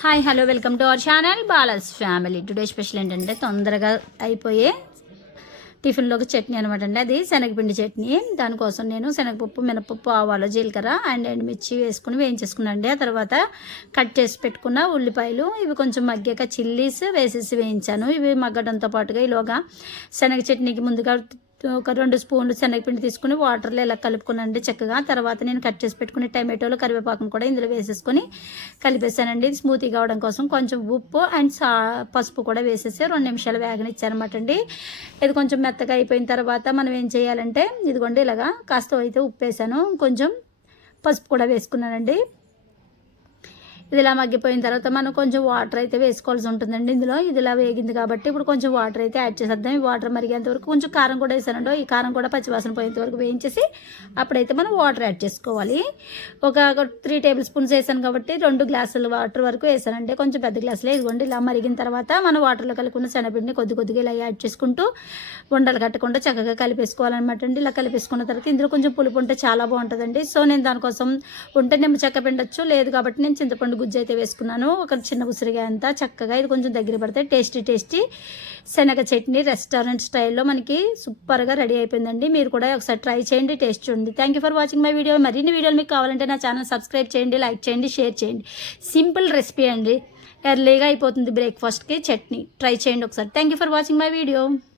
Hi hello welcome to our channel Bala's family. Today special ఏంటంటే తొందరగా అయిపోయే టిఫిన్లోకి చట్నీ అనమాట అండి. అది శనగపిండి చట్నీ. దానికోసం నేను శనగపప్పు, మినపప్పు, ఆవాలు, జీలకర్ర అండ్ ఎండుమిర్చి వేసుకుని వేయించేసుకున్నాను. ఆ తర్వాత కట్ చేసి పెట్టుకున్న ఉల్లిపాయలు ఇవి కొంచెం మగ్గాక చిల్లీస్ వేసేసి వేయించాను. ఇవి మగ్గడంతో పాటుగా ఈలోగా శనగ చట్నీకి ముందుగా ఒక 2 స్పూన్లు శనగపిండి తీసుకుని వాటర్లో ఇలా కలుపుకున్నానండి చక్కగా. తర్వాత నేను కట్ చేసి పెట్టుకుని టమాటోలు, కరివేపాకును కూడా ఇందులో వేసేసుకొని కలిపేసానండి. ఇది స్మూతీ కావడం కోసం కొంచెం ఉప్పు అండ్ పసుపు కూడా వేసేసి 2 నిమిషాలు వేగనిచ్చారనమాట అండి. ఇది కొంచెం మెత్తగా అయిపోయిన తర్వాత మనం ఏం చేయాలంటే ఇదిగోండి ఇలాగా కాస్త అయితే ఉప్పు వేసాను, కొంచెం పసుపు కూడా వేసుకున్నానండి. ఇది ఇలా మగ్గిపోయిన తర్వాత మనం కొంచెం వాటర్ అయితే వేసుకోవాల్సి ఉంటుందండి ఇందులో. ఇది ఇలా వేగింది కాబట్టి ఇప్పుడు కొంచెం వాటర్ అయితే యాడ్ చేసేద్దాం. ఈ వాటర్ మరిగేంత వరకు కొంచెం కారం కూడా వేసానండి. ఈ కారం కూడా పచ్చివాసన పోయేంత వరకు వేయించేసి అప్పుడైతే మనం వాటర్ యాడ్ చేసుకోవాలి. ఒక 3 టేబుల్ స్పూన్స్ వేసాను కాబట్టి 2 గ్లాసుల వాటర్ వరకు వేసానండి. కొంచెం పెద్ద గ్లాసులో ఇదిగోండి ఇలా మరిగిన తర్వాత మనం వాటర్లో కలుపుకున్న శనగపిండిని కొద్దిగా ఇలా యాడ్ చేసుకుంటూ ఉండలు కట్టకుండా చక్కగా కలిపేసుకోవాలన్నమాట అండి. ఇలా కలిపేసుకున్న తర్వాత ఇందులో కొంచెం పులుపు ఉంటే చాలా బాగుంటుందండి. సో నేను దానికోసం ఉంటే నిమ్మ చెక్క పిండొచ్చు, లేదు కాబట్టి నేను చింతపండు గుజ్జు అయితే వేసుకున్నాను. ఒక చిన్న ఉసిరిగా అంతా చక్కగా ఇది కొంచెం దగ్గర పడితే టేస్టీ శనగ చట్నీ రెస్టారెంట్ స్టైల్లో మనకి సూపర్గా రెడీ అయిపోయిందండి. మీరు కూడా ఒకసారి ట్రై చేయండి, టేస్ట్ చూడండి. Thank you for watching my video. మరిన్ని వీడియోలు మీకు కావాలంటే నా ఛానల్ సబ్స్క్రైబ్ చేయండి, లైక్ చేయండి, షేర్ చేయండి. సింపుల్ రెసిపీ అండి, ఎర్లీగా అయిపోతుంది బ్రేక్ఫాస్ట్కి చట్నీ. ట్రై చేయండి ఒకసారి. Thank you for watching my video.